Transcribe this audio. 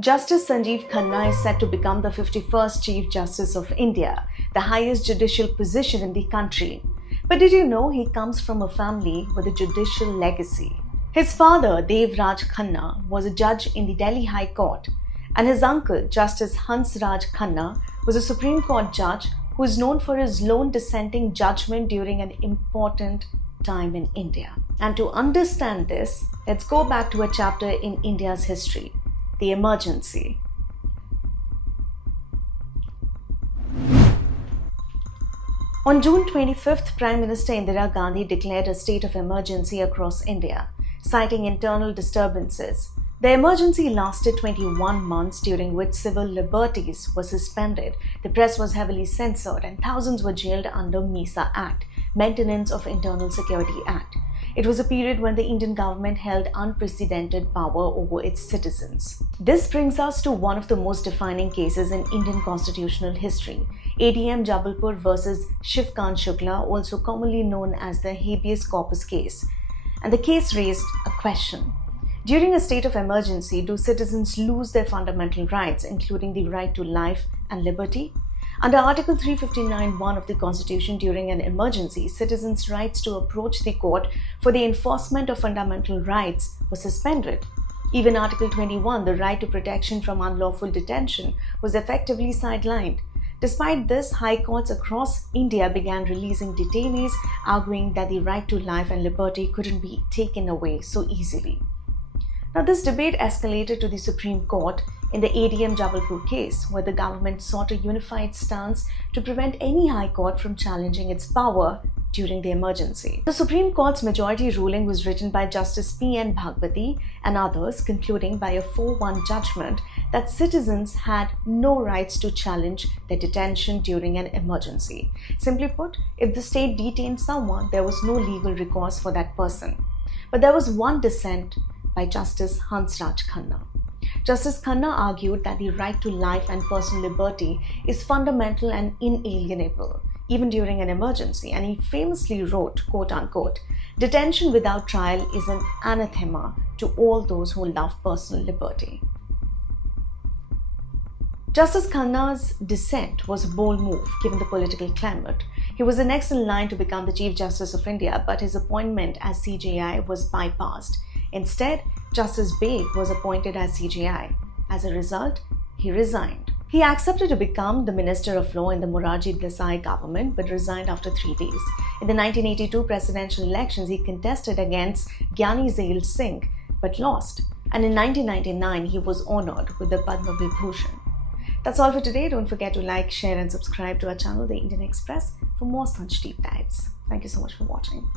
Justice Sanjiv Khanna is set to become the 51st Chief Justice of India, the highest judicial position in the country. But did you know he comes from a family with a judicial legacy? His father, Dev Raj Khanna, was a judge in the Delhi High Court, and his uncle, Justice Hans Raj Khanna, was a Supreme Court judge who is known for his lone dissenting judgment during an important time in India. And to understand this, let's go back to a chapter in India's history. The emergency. On June 25th, Prime Minister Indira Gandhi declared a state of emergency across India, citing internal disturbances. The emergency lasted 21 months, during which civil liberties were suspended, the press was heavily censored, and thousands were jailed under MISA Act, Maintenance of Internal Security Act. It was a period when the Indian government held unprecedented power over its citizens. This brings us to one of the most defining cases in Indian constitutional history, ADM Jabalpur versus Shivkant Shukla, also commonly known as the habeas corpus case. And the case raised a question. During a state of emergency, do citizens lose their fundamental rights, including the right to life and liberty? Under Article 359(1) of the Constitution, during an emergency, citizens' rights to approach the court for the enforcement of fundamental rights were suspended. Even Article 21, the right to protection from unlawful detention, was effectively sidelined. Despite this, high courts across India began releasing detainees, arguing that the right to life and liberty couldn't be taken away so easily. Now, this debate escalated to the Supreme Court in the ADM Jabalpur case, where the government sought a unified stance to prevent any high court from challenging its power during the emergency. The Supreme Court's majority ruling was written by Justice P.N. Bhagwati and others, concluding by a 4-1 judgment that citizens had no rights to challenge their detention during an emergency. Simply put, if the state detained someone, there was no legal recourse for that person. But there was one dissent by Justice Hans Raj Khanna. Justice Khanna argued that the right to life and personal liberty is fundamental and inalienable, even during an emergency, and he famously wrote, quote-unquote, "Detention without trial is an anathema to all those who love personal liberty." Justice Khanna's dissent was a bold move given the political climate. He was the next in line to become the Chief Justice of India, but his appointment as CJI was bypassed. Instead, Justice Beg was appointed as CJI. As a result, he resigned. He accepted to become the Minister of Law in the Morarji Desai government, but resigned after 3 days. In the 1982 presidential elections, he contested against Gyani Zail Singh, but lost. And in 1999, he was honored with the Padma Vibhushan. That's all for today. Don't forget to like, share, and subscribe to our channel, The Indian Express, for more such deep dives. Thank you so much for watching.